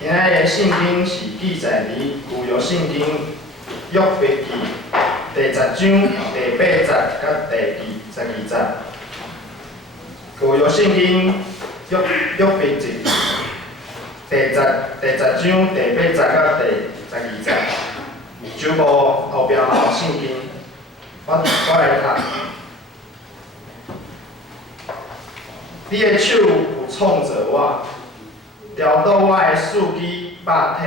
今仔日圣经是记载伫旧约圣经约伯记第10章第8节甲第12节。旧约圣经约伯记第10章第8节甲第12节。就无后壁嘛有圣经，我来读。你的手有创造我，调导我的四肢百体。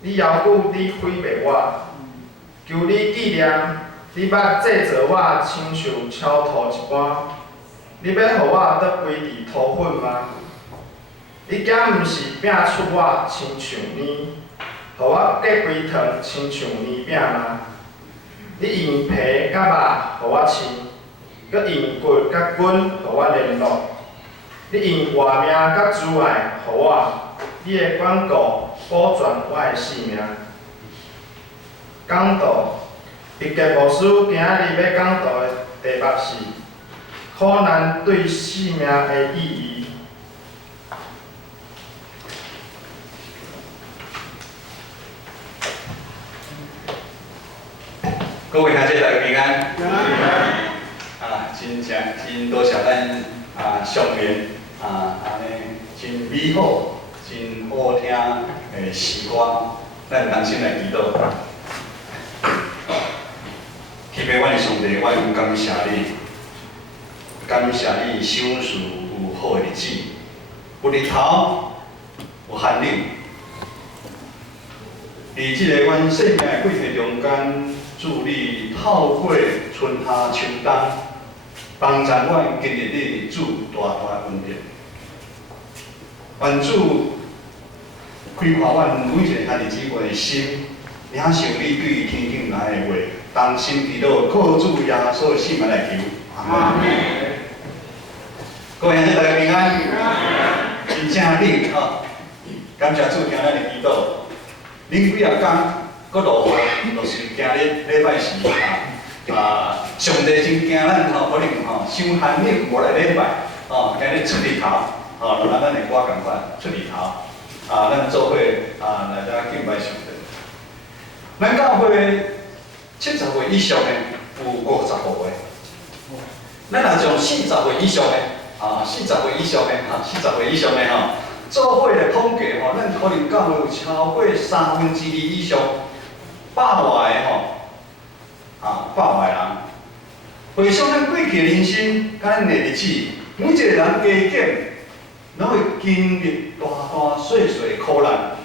你犹久你毁灭我，求你纪念，你捌制造我亲像超土一般。你要互我倒归伫土粉吗？你竟毋是拼出我亲像呢？互我隔规糖亲像泥饼吗？你用皮甲肉互我亲，佮用骨甲筋互我联络。你用活命甲慈爱互我，你的管顾保全我的性命。讲道，一节牧师今仔日要讲道的题目是苦难对性命的意义。各位兄弟大家平安。真多谢咱上面安尼真美好、真好听的诗歌，咱同心来祈祷。希望阮的上帝，我感谢你，感谢你赏赐有好的日子，有日头，有寒冷。伫即个阮生命的过程中间。祝你透过春夏秋冬，帮助阮经历你主大大恩典。愿主开阔阮每一个兄弟姊妹的心，领受你对天顶来的话，同心祈祷，靠主耶稣的圣名来求。阿门。各位兄弟大家平安。真正你感谢主听咱的祈祷。恁几啊天？搁落雨，就是今日礼拜四上帝真惊咱可能伤寒冷无来礼拜，今日出日头，就咱的歌共款出日头，咱做伙来遮敬拜上帝。咱教会70岁以上的有50户的，咱若从40岁以上的40岁以上的40岁以上的做伙来统计咱可能教会有超过2/3以上。100外的100外人，回想咱过去的人生，甲咱的日子，每一个人加减，拢会经历大大小小的苦难，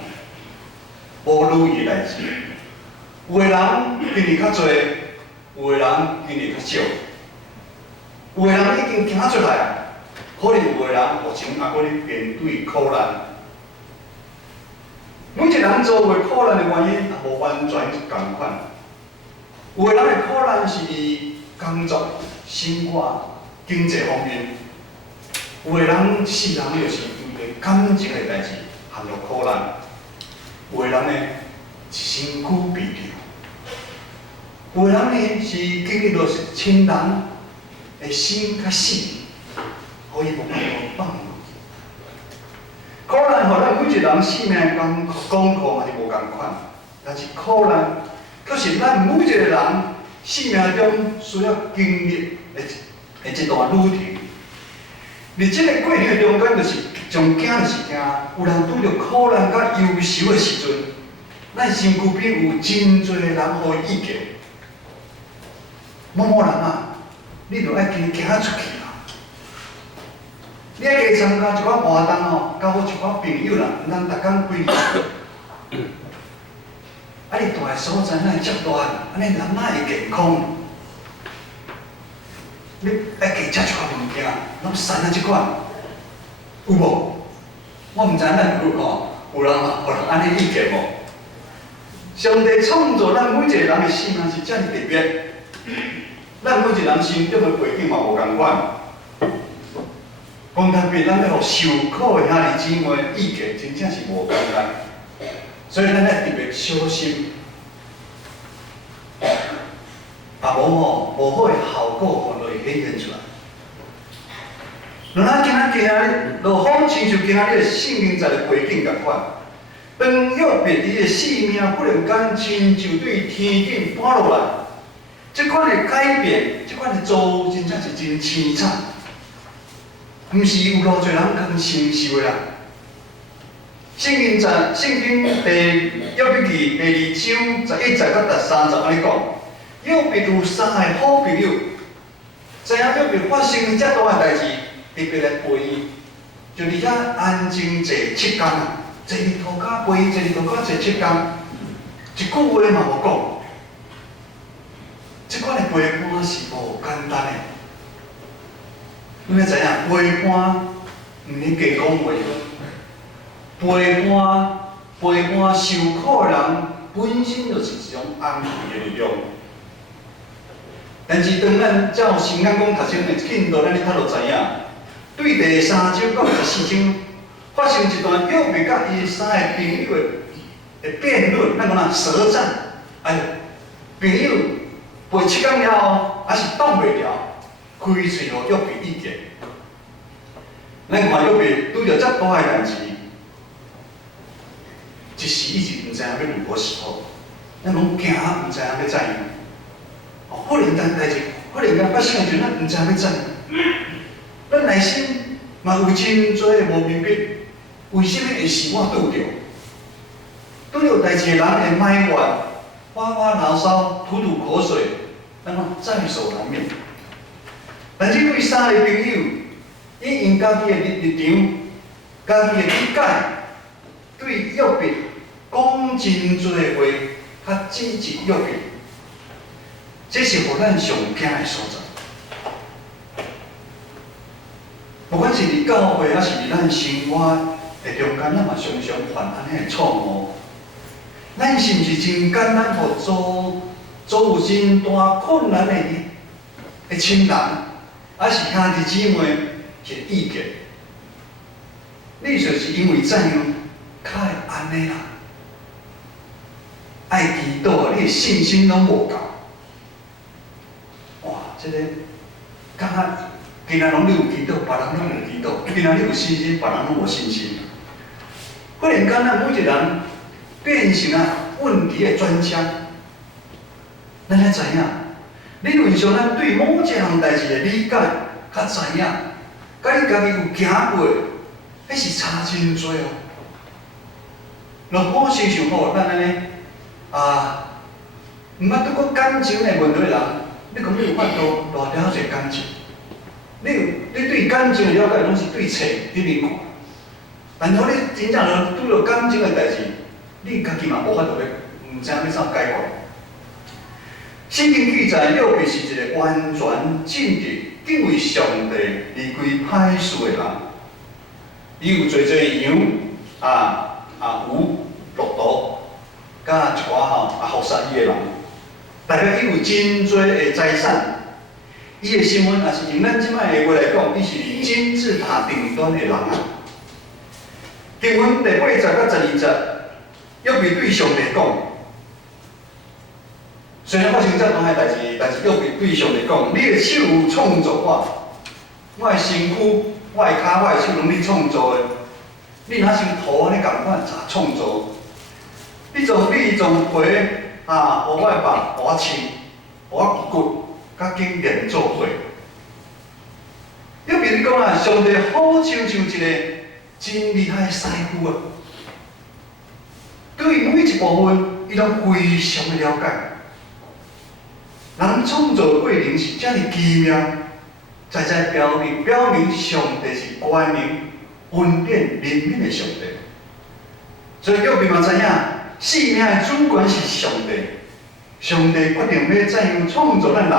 无如意的代志。有的人经历较侪，有的人经历较少，有的人已经行出来，可能有的人目前也搁咧面对苦难。每一个人遭遇苦难的原因也无完全同款。有的人的苦难是伫工作、生活、经济方面；有的人一世人就是因为感情的代志陷入苦难；有的人呢一身躯被丢；有的人呢是经历到亲人的生甲死，可以无办法放下。苦难，互咱每一个人生命功课嘛是无共款，但是苦难却是咱每一个人生命中需要经历的一段旅程。伫即个过程中间，就是上惊就是惊，有人拄着苦难甲忧愁的时阵，咱身躯边有真侪人互伊意见。某人你着爱加行出去。你爱加参加一寡活动交好一寡朋友啦，咱逐工规日。你住的所在哪会遮大？安尼人哪会健康？你爱加食一寡物件，拢瘦啊即款，有无？我毋知咱有人互人安尼意见无？上帝创造咱每一个人的生命是遮尔特别，咱每一个人心中的背景嘛无共款。讲特别，咱要互受苦的兄弟姊妹意见，真正是无简单，所以咱要特别小心，无好的效果就会显现出来。咱今仔日落雨，亲像今仔日圣经在的背景共款，当约伯伊的性命忽然间亲就对天顶搬落来，即款的改变，即款的遭遇，真正是真凄惨。毋是有偌侪人通承受的啦。圣经第约伯记第2章11节到30安尼讲，约伯有3个好朋友，知影约伯发生遮大个代志，特别来陪伊，就伫遐安静坐7天啊，坐日头甲陪伊，坐日头甲坐7天，一句话嘛无讲。即款的陪伴是无简单的。你要知影，陪伴毋免加讲话。陪伴受苦的人本身就是一种安慰的力量。但是当咱才有时间讲读圣的进度，咱哩较就知影，对第3章到14章发生一段约伯甲伊3个朋友的辩论，咱讲啦舌战。哎呀，朋友陪7天了后，还是挡袂牢，开嘴互约伯意见。咱看约伯拄着遮大个代志。一时一直毋知影要如何是好，咱拢惊毋知影要怎样。忽然间代志，忽然间发生的时阵，咱毋知影要怎样。咱内心嘛有真多无明白，为什么会是我拄着代志的人会埋怨、哇哇牢骚、吐吐口水，咱讲在所难免。但是对3个朋友，伊用家己的立场、家己的理解，对约伯讲真多话，较支持约伯，这是互咱上惊的所在。不管是伫教会，还是伫咱生活的中间，咱嘛常常犯安尼的错误。咱是毋是真简单，互遭有真大困难的亲人，还是兄弟姊妹一个意见？你就是因为怎样，才会安尼啦？爱祈祷，你的信心拢无够。哇，这个敢若今仔拢你有祈祷，别人拢无祈祷；今仔你有信心，别人拢无信心。忽然间，咱每一个人变成问题的专家。咱才知影，理论上咱对某一项代志的理解较知影，甲你家己有行过，迄是差真多哦。若好想想好，咱安尼毋捌拄过感情的问题的人，你讲你有法度偌了解感情？你对感情的了解拢是对册里面看，但如果你真正拄着感情的代志，你家己嘛无法度毋知影要怎解决。圣经记载，约伯是一个完全正直、敬畏上帝、离开歹事的人。伊有做羊牛、骆驼，甲一寡服侍伊的人，代表伊有真多的财产。伊的身份也是用咱即摆的话来讲，伊是金字塔顶端的人啊。经文第8节到12节，约伯对上帝讲。虽然发生遮大个代志，但是约伯对上帝讲：你的手有创造我的身躯、我的骹、我的手拢你创造的。你若像土安尼共款咋创造？你从皮，互我的肉，互我穿，互我骨，甲紧连做伙。约伯你讲啊，上帝好像一个真厉害的师傅啊，对每一部分，伊拢非常的了解。人创造的过程是遮尔奇妙，在表明上帝是关明、恩典、怜悯的上帝。所以约伯嘛知影，生命的主权是上帝。上帝决定要怎样创造咱人，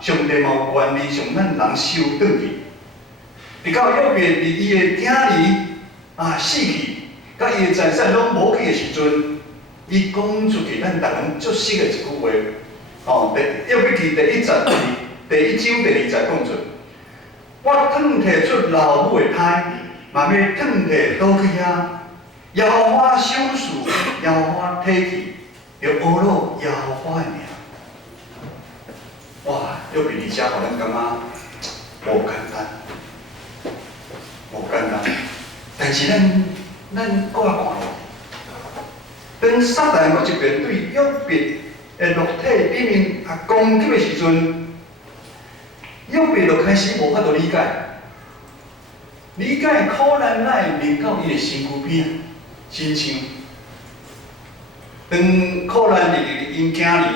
上帝嘛有权利从咱人收转去。直到约伯伫伊的囝儿死去，甲伊的财产拢无去的时阵，伊讲出去咱逐人足熟的一句话。约伯记第1章第2节讲出：我脱摕出老母的胎，嘛要脱摕倒去遐，耶和华赏赐，耶和华提去，要学落耶和华的名。哇！约伯伫遮，互咱感觉无简单，无简单。但是咱搁较看落，当撒旦搁一边对约伯的肉体里面攻击的时阵，约伯就开始无法度理解，苦难哪会临到伊的身躯边啊？亲像当苦难入因囝儿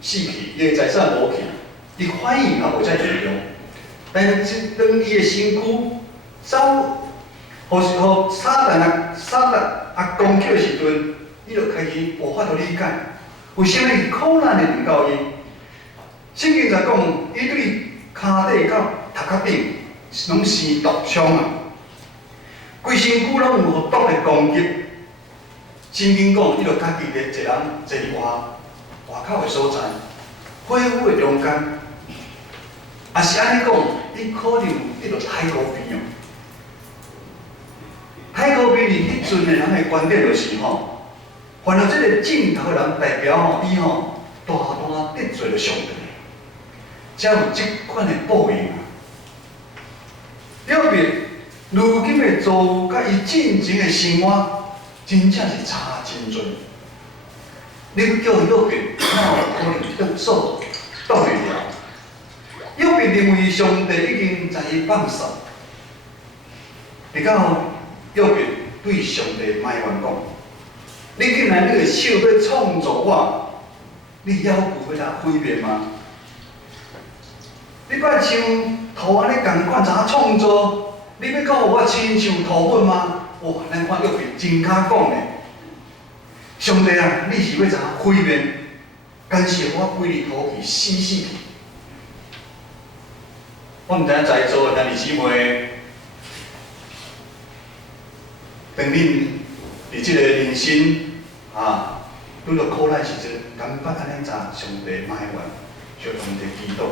死去，伊的财产无去，伊反应也无遮严重。但是当伊的身躯走，互撒旦攻击的时阵，伊就开始无法度理解，为什么苦难会临到伊？圣经在讲，伊对骹底到头壳顶拢生毒疮啊，规身躯拢有毒的攻击。圣经讲，伊就家己一人坐外口的所在，火府的中间，也是安尼讲，伊可能迄个太高边哦。太高边伫迄阵的人的观点就是吼，凡到这个正头的人代表吼，伊吼大大得罪了上帝，才有即款的报应啊。约伯如今的遭遇，甲伊进前的生活，真正是差真多。你要叫约伯，哪有可能得手倒会了？约伯认为上帝已经将伊放手，直到约伯对上帝埋怨讲：你竟然你的手要创造我，你要求要来毁灭吗？你捌像土安尼共款怎创造？你要教我亲像土粉吗？哇，咱看约伯真敢讲呢。上帝啊，你是要怎毁灭？干是我归你土去死去？我毋知影在座的兄弟姊妹，当恁伫即个人生拄着苦难时阵，敢捌安尼查上帝埋怨，向上帝祈祷？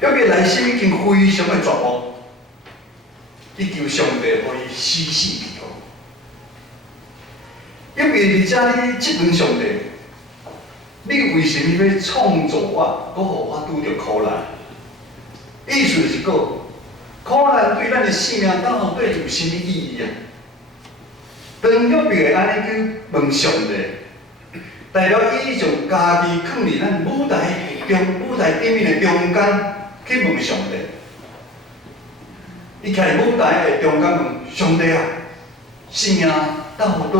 约伯内心已经非常的绝望，伊求上帝互伊死死去哦。约伯伫遮咧质问上帝：你为什么要创造我，搁互我拄着苦难？意思就是讲，苦难对咱的生命到底有甚物意义啊？当约伯会安尼去问上帝，代表伊将家己放伫咱舞台顶面的中间去问上帝。伊徛伫舞台的中间问上帝啊，生命到底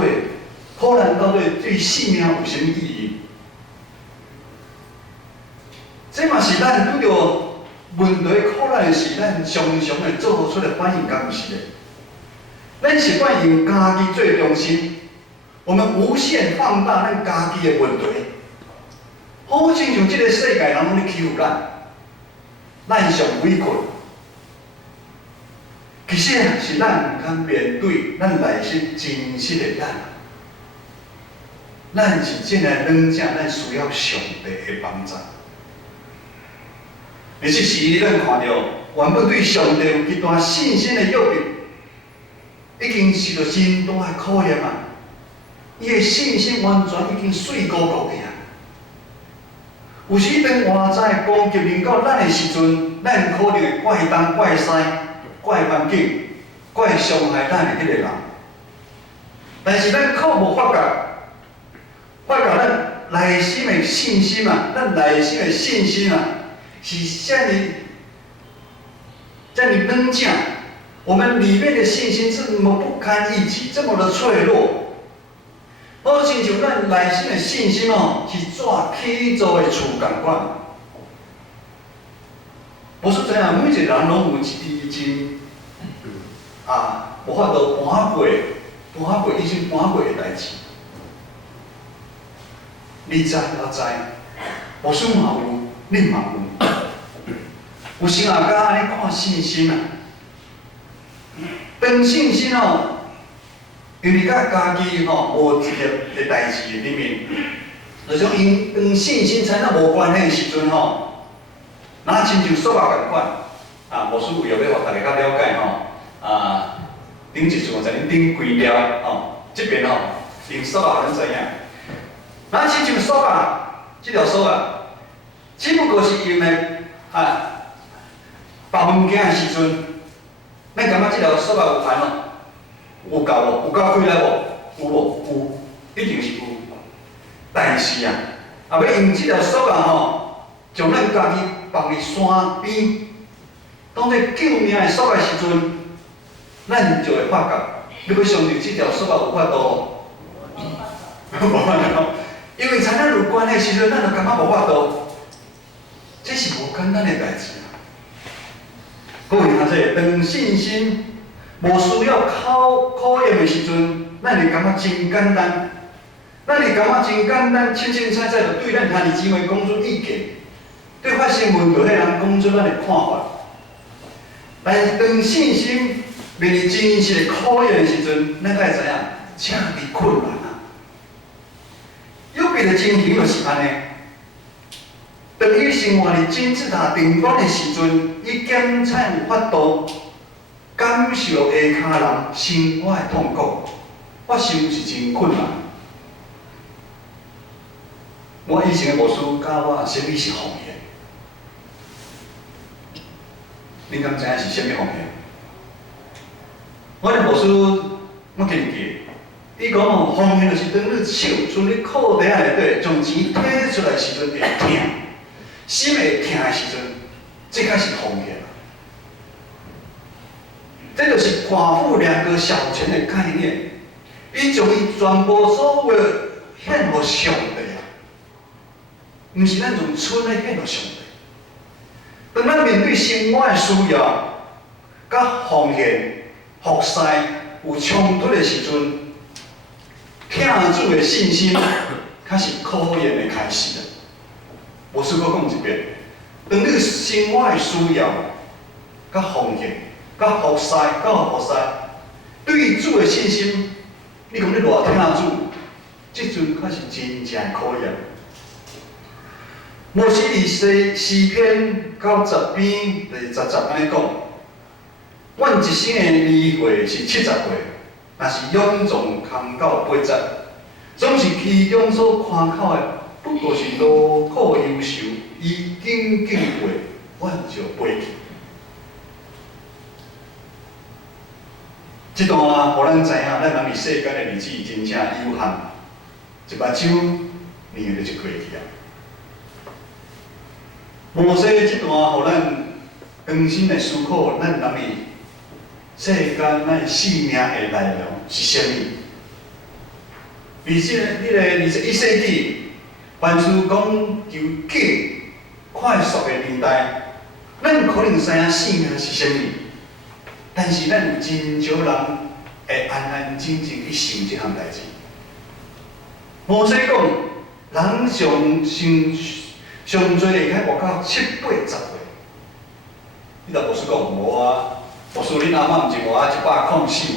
苦难到底对生命有甚物意义？这嘛是咱拄着问题苦难时，咱常常会做出的反应，敢毋是的？咱习惯用家己做中心，我们无限放大咱家己的问题，好亲像这个世界人拢咧欺负咱，咱上委屈。其实是咱毋堪面对咱内心真实的咱是真来软正，咱需要上帝的帮助。而这时，咱看到原本对上帝有极大信心的约伯，已经受到真大的考验啊！伊的信心完全已经碎糊糊去啊！有时当外在攻击临到咱的时阵，咱可能会怪东怪西、怪环境、怪伤害咱的迄个人，但是咱靠无发觉咱内心的信心啊，咱内心的信心啊。是这么冷静，我们里面的信心这么不堪一击，这么的脆弱。好亲像咱内心的信心哦，是纸起做的厝共款。无说知影，每一个人拢有一支无法度搬过以前搬过的代志。你知我知，无说嘛有，你嘛有。有时啊，甲安尼看信心啊，当信心哦，因为甲家己无直接的代志里面，就种因当信心产生无关系的时阵那亲像数学共款无需为了要互大家较了解顶一次我在恁顶几条这边用数学咱知影，那亲像数学这条数学，只不过是用来包物件的时阵，咱感觉这条数学有安有够无？有够几来无？有无？有，一定是但是啊，要用这条锁啊吼，将咱家己放伫山边，当作救命的锁的时阵，咱就会发觉，你要相信这条锁啊有法度，无法度，因为在咱有关的时阵，咱就感觉无法度，这是无简单的代志啊。各位同学，当信心无需要考验的时阵，咱会感觉真简单。咱会感觉真简单，清清彩彩就对咱兄弟姊妹讲出意见，对发新闻就迄人讲出咱的看法。但是当信心面对真实的考验的时阵，咱才会知影，真是困难啊。有别的情形就是安尼。当伊生活伫金字塔顶端的时阵，伊检测有法度感受下骹人生活的痛苦，发生是真困难。我以前的牧师教我什么是奉献，恁敢知影是什么奉献？我的牧师我记记，伊讲吼，奉献就是当你手伸伫裤袋内底，将钱摕出来时阵会痛，心会痛的时阵，这才是奉献。这就是寡妇2个小钱的概念，伊将伊全部所有献给上帝啊，毋是咱用剩的献给上帝。当咱面对生活的需要，甲奉献、服侍有冲突的时阵，听主的信心，才是考验的开始啊！我试过讲一遍，当你生活的需要，甲奉献。甲服侍，对主的信心，你讲你偌听主，即阵才是真正的考验。摩西伫诗篇90篇第10安尼讲，阮一生的年岁是70岁，若是勇壮康到80，总是其中所看口的，不过是劳苦忧愁，伊紧紧过，阮就飞去。这段啊，互咱知影，咱人伫世间的日子真正有限，一目睭年就过去啊。摩西这段互咱更新的思考，咱人伫世间咱生命的内容是啥物？而且迄个21世纪，凡事讲求紧、快速的年代，咱可能知影生命是啥物？但是咱有真少人会安安静静去想这项代志。摩西讲，人上最会该活到70、80岁。你若无是讲无啊？无是恁阿嬷毋是活啊104岁。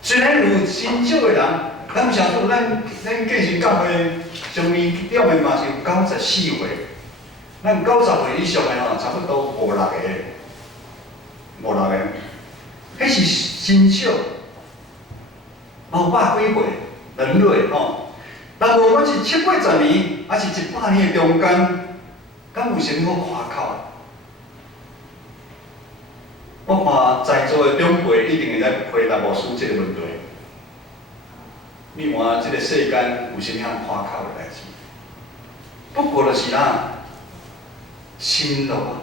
虽然有真少的人，咱有想说咱继续教会上面点的嘛是有94岁，咱90岁以上的吼，差不多56个。56个，迄是真少，100几岁人类吼。但无论是70、80年，还是100年的中间，敢有啥物好夸口？我看在座的长辈一定会来回答牧师这个问题。你看这个世间有啥物夸口的代志？不过就是心路啊。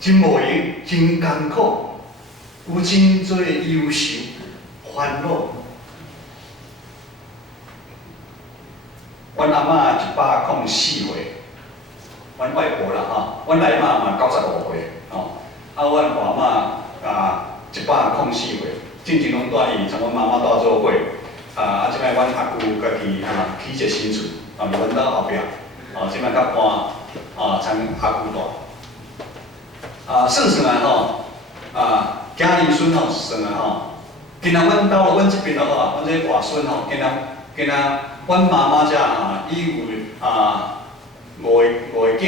真无用，真艰苦，有真多忧愁、烦恼。阮阿嬷104岁，阮外婆啦阮奶妈嘛95岁阮大嬷104岁，进前拢住伊，从阮妈妈住做伙即摆阮阿舅家己起一个新厝伫阮兜后壁即摆较搬从阿舅住。算来囝儿孙算来今仔阮兜阮这边阮这外孙今仔阮妈妈遮伊有5个囝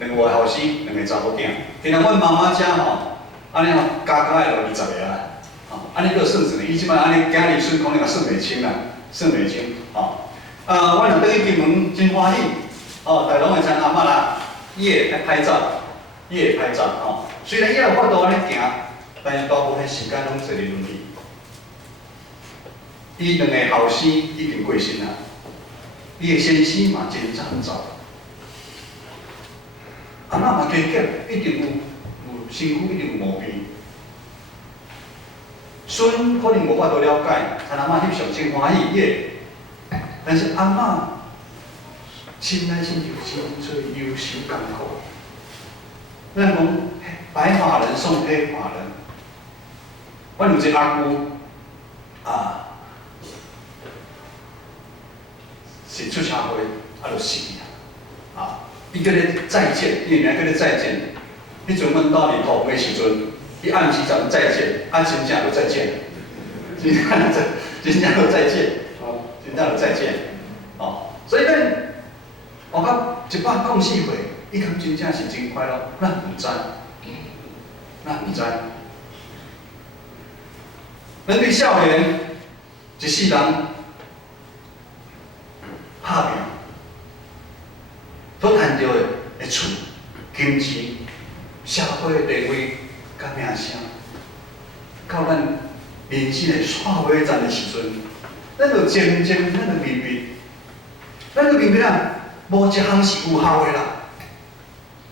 ，2个后生，2个查某囝。今仔阮妈妈遮安尼加就20个啊，安尼叫算呢？伊即摆安尼囝儿孙可能也算袂清啦，算袂清阮若倒去金门真欢喜大龙会知阿嬷啦，伊会拍照。虽然伊也有法度安尼行，但是大部分时间拢坐伫轮椅。伊两个后生已经过身啊，伊的先生嘛真早走，阿嬷嘛加减一定有身躯一定有毛病。孙可能无法度了解，但阿嬷翕相真欢喜耶。但是阿嬷心内心就真做忧愁艰苦。咱讲白发人送黑发人，阮有一个阿姑啊，是出社会就死啊，伊叫咧再见，伊名叫咧再见。迄阵阮到日头的时阵。伊暗时咱们再见，真正就再见，真正就再见，哦，真正就再见，哦，所以咱活到104岁，伊讲真正是真快乐，咱唔知，咱唔知。咱对少年一世人打拼，所赚到的厝、金钱、社会的地位。甲名声，到咱人生的煞尾站的时阵，咱就渐渐咱就明白啊，无一项是有效的啦。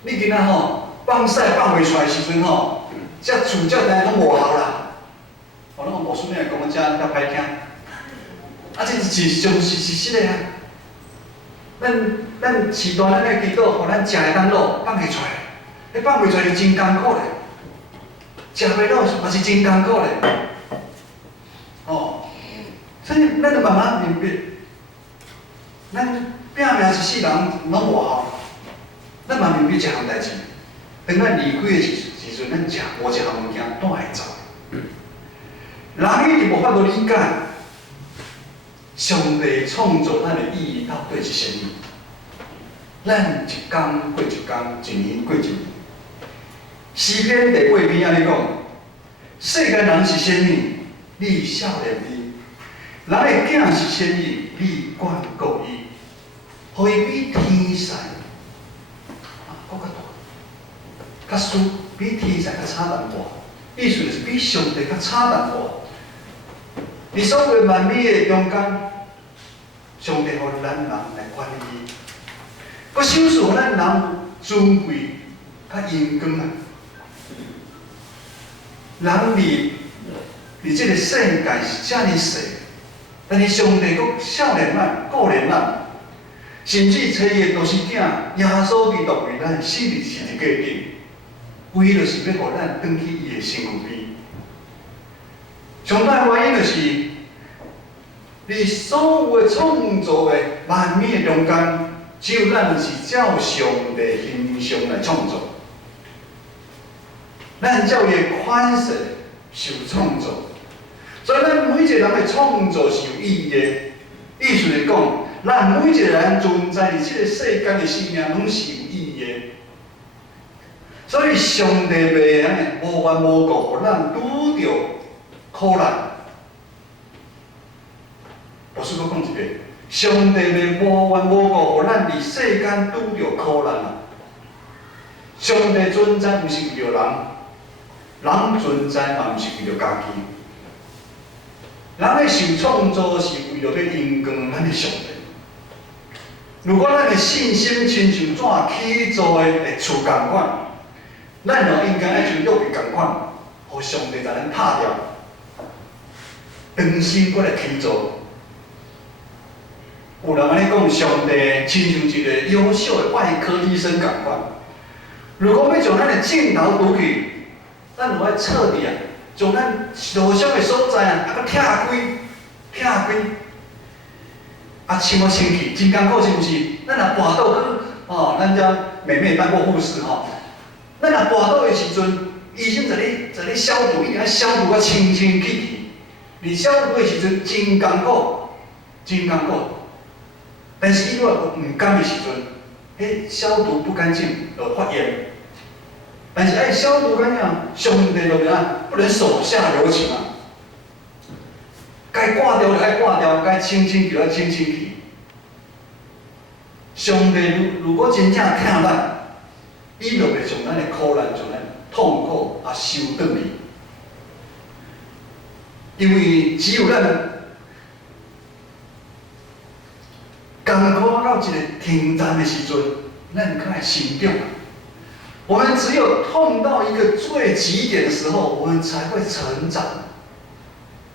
你今仔吼放屎放袂出来的时阵吼，遮厝遮代拢无效啦。哦，咱无顺便讲遮较歹听，啊，这是实的啊。咱时段咱的祈祷，互咱食的咱落放袂出来，迄放袂出来就真艰苦咧。食袂落嘛是真艰苦咧，哦，所以咱就慢慢明白，咱拼命一世人拢无效，咱嘛明白一项代志，当咱离开的时阵，咱无一项物件带会走。人一定无法度理解，上帝创造咱的意义到底是啥物？咱一天过一天，一年过一年。诗篇第8篇安尼讲：世间人是啥物？你少年伊；人的囝是啥物？你眷顾伊。互伊比天使搁较大，较输比天使较差淡薄。意思就是比上帝较差淡薄。你所有万美的中间，上帝互咱人来管理伊，搁享受互咱人尊贵较荣光啊！人伫这个世界是遮尔细，但是上帝搁少年咱、顾念咱，甚至找伊的独生囝耶稣基督为咱死伫十字架顶，为就是要互咱转去伊的身躯边。上大原因就是，你所有的创造的万美的中间，只有咱是照上帝形象来创造。咱照伊的款式受创造，所以咱每一个人的创造是有意义的。意思是讲，咱每一个人存在伫这个世间的生命，拢是有意义的。所以上帝袂安尼无缘无故，互咱拄着苦难。我试过讲一遍，上帝袂无缘无故，互咱伫世间拄着苦难啊。上帝存在毋是为着人。人存在嘛，毋是为着家己。人的受创造是为着要荣光咱的上帝。如果咱的信心亲像怎起造的厝共款，咱就应该爱像约伯共款，互上帝甲咱拍掉，重新过来起造。有人安尼讲，上帝亲像一个优秀的外科医生共款。如果要将咱的镜头拄去，咱就爱彻底啊，将咱受伤的所在啊，搁拆开，啊，像我身体真艰苦，是毋是？咱若跋倒去，哦，咱遮妹妹当过护士吼，咱若跋倒的时阵，医生在咧消毒，一定要消毒啊清清气气。你消毒的时阵真艰苦，真艰苦。但是伊若唔甘的时阵，迄消毒不干净就发炎。但是爱消毒干净，上帝就不能手下留情啊！该挂掉就爱挂掉，该清清就要清清去。上帝如果真正疼咱，伊就会将咱的苦难、将咱痛苦收转去。因为只有咱一个停站的时阵，咱才会成长。我们只有痛到一个最极点的时候，我们才会成长。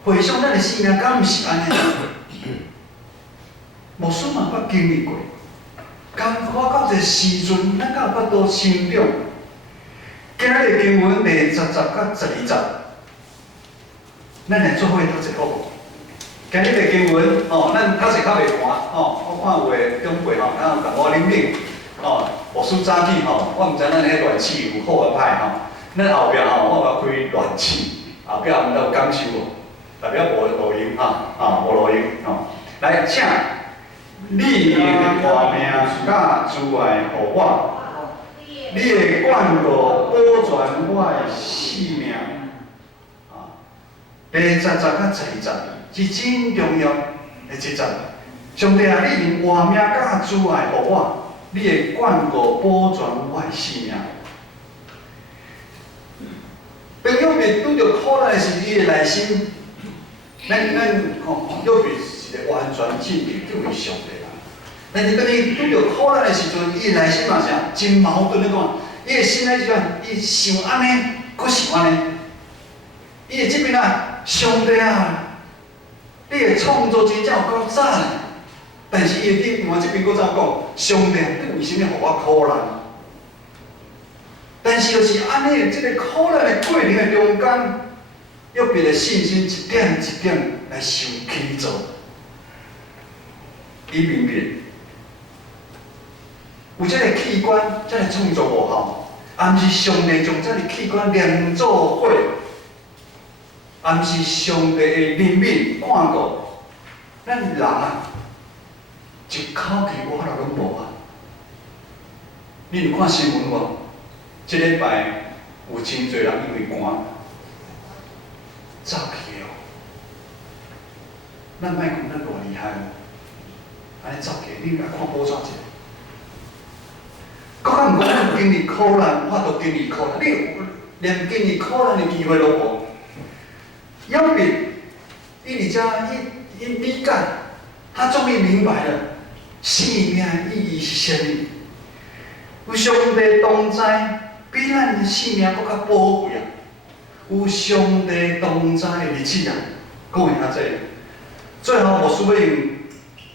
回想咱的生命，敢毋是安尼？无算嘛捌经历过，艰苦到一个时阵，咱才有法度成长。今日经文第10到12节，咱来做伙读一好无？今日的经文咱读册较袂寒我看有诶长辈敢有甲我啉啉无输早起我毋知咱迄暖气有好啊歹咱后壁我甲开暖气，后壁毋知有感受无？代表无录音无录音来，请你的活命甲慈爱互我，你的眷顾保全我的性命。第10节到12节是真重要的一节。上帝啊，你的活命甲慈爱互我，你的眷顾保全我的性命。朋友面拄着苦难的时，伊的内心，咱约伯是一个完全正直敬畏上帝人。但是当伊拄着苦难的时阵，伊的内心嘛是真矛盾。你看，伊的心内即款，伊想安尼，阁想安尼。伊的即边上帝啊，你的创造真正有够早呢。但是伊的另外即边阁怎讲？上帝，你为什么互我苦难？但是就是安尼，即个苦难的过程的中间，约伯的信心一点一点来受起造。伊明白，有这个器官，这个创造无效，也毋是上帝将这个器官连做伙，也毋是上帝的怜悯看顾。咱人一口气我都拢无你有看新闻无？这礼拜有真侪人因为寒走去咱莫讲咱偌厉害，安尼走去，你来看报纸者。搁较毋讲咱经历苦难，我都经历苦难，你连经历苦难的机会都无。约伯，伊伫遮，伊理解，他终于明白了生命的意义是啥物。有上帝同在，比咱的生命搁较宝贵有上帝同在的日子讲会较济。最后，我是为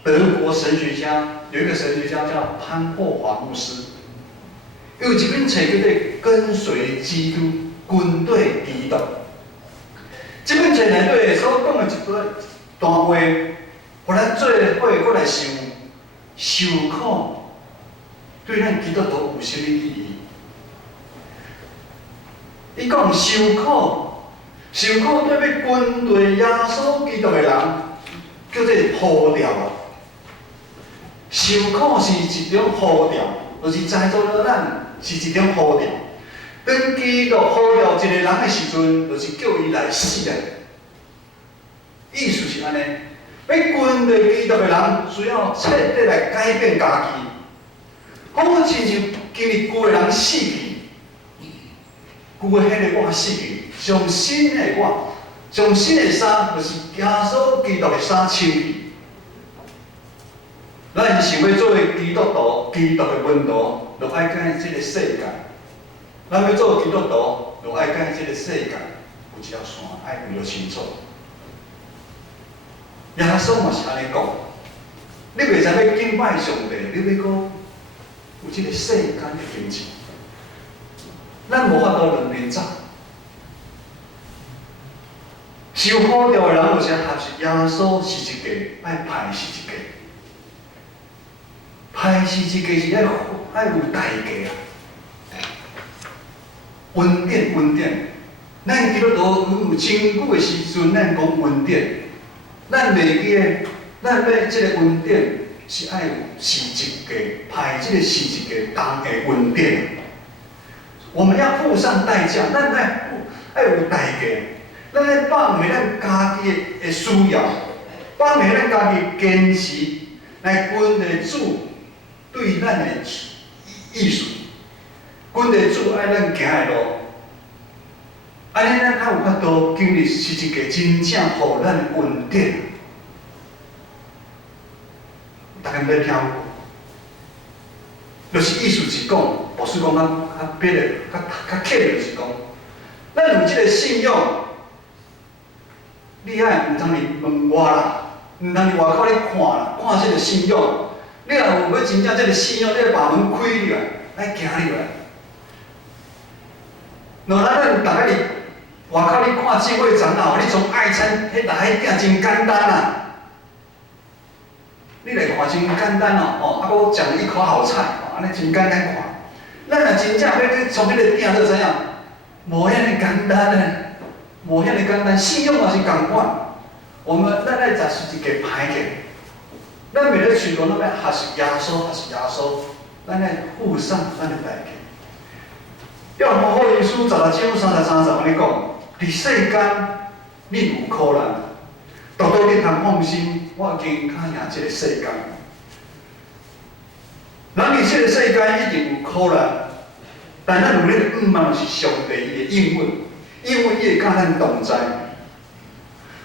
德国神学家，有一个神学家叫潘霍华牧师，有一本册叫做《跟随基督：军队基督》。这本册内底所讲的一段话，互咱做伙过来想，受苦对咱基督徒有甚物意义？伊讲受苦对要跟随耶稣基督的人，叫做呼召。受苦是一种呼召，就是在座的咱是一种呼召。当基督呼召一个人的时阵，就是叫伊来死的。意思是安尼，要跟随基督的人，需要彻底来改变家己。好亲像经历旧的人死去，旧的迄个我死去，上新的我，上新的衫就是耶稣基督的衫穿去。咱是想要做基督徒，基督的门徒，就爱甲即个世界。咱要做基督徒，就爱甲即个世界有一条线，爱为了清楚。耶稣嘛是安尼讲，你袂使要敬拜上帝，你要讲有即个世间的经济，咱无法度两边走。受苦调的人，有时合是耶稣是一个，爱歹是一个。歹是一个是爱有代价恩典，咱基督徒有真久的时阵，咱讲恩典，咱袂记个，咱要即个恩典是爱有是一个，歹即个是一个重的恩典。我们要付上代价，咱爱有代价，咱要放下咱家己的需要，放下咱家己坚持，来跟着主对咱的意思。跟着主爱咱行的路，安尼咱才有法度经历是一个真正互咱的恩典。大家要听过，就是意思是讲，牧师讲较别个、较刻就是讲，咱有即个信仰，你爱毋通哩问我啦，毋通哩外口咧看啦，看即个信仰。你若有要真正即个信仰，你把门开入来，来行入来。若咱逐个哩外口咧看聚会长老，你从爱餐，迄内底真简单啊。你来看真简单哦，啊，搁讲一口好菜，安尼真简单看。咱若真正要去从迄个鼎，就知影，无遐尼简单呢，无遐尼简单。信仰嘛是共款，咱来实施一个歹个，咱袂咧随讲咱要学习耶稣，学习耶稣，咱来付上咱的代价。约翰福音书16章33节安尼讲：伫世间你有苦难，独独你通放心，我已经较赢即个世间。人伫即个世间一定有苦难，但咱有咧毋茫是上帝伊的应允，因为伊会甲咱同在。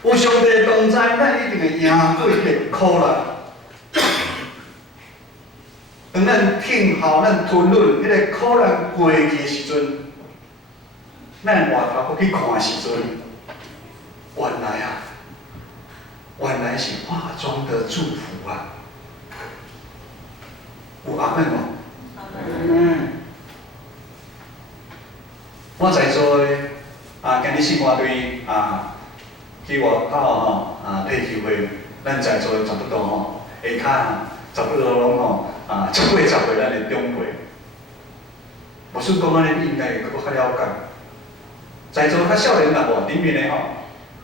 有上帝的同在，咱一定会赢过迄个苦难。当咱听候、咱吞忍迄个苦难过去的时阵，咱外头去看的时阵，原来是化妆的祝福啊！有阿门无？我在座的今日新华队去外口退休的，咱在座的差不多下骹差不多拢7、8、10岁咱的长辈。牧师讲安尼，你应该会搁较了解。在座较少年人无里面的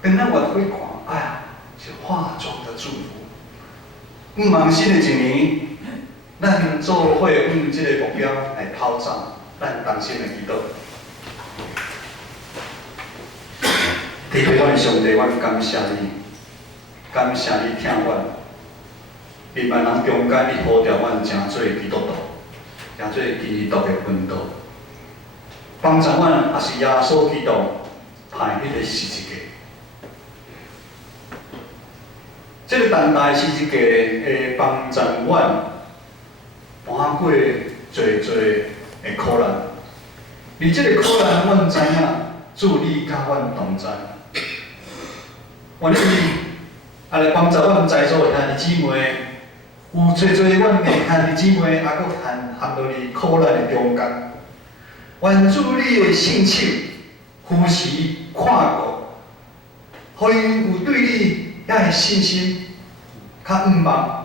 跟咱外头去看，哎呀，是化妆的祝福。毋茫新的一年，咱做伙往即个目标来跑走，咱同心的祈祷。天父阮上帝，阮感谢你，感谢你听阮。伫万人中间，你呼召阮成做基督徒，成做基督的门徒，帮助阮也是耶稣基督派迄个十字架。这个重大十字架会帮助阮搬过侪的苦难，而这个苦难，阮知影主你甲阮同在。愿你来帮助阮在座的兄弟姊妹，有侪阮的兄弟姊妹，还佫陷落伫苦难的中间。愿主你的圣手扶持看顾，互因有对你遐的信心，较毋茫，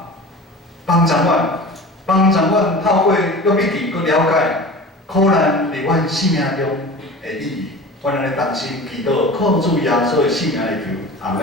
帮助阮透过约笔记佫了解苦难伫阮生命中的意义。阮安尼同心祈祷，靠主耶稣的圣名来求，阿门。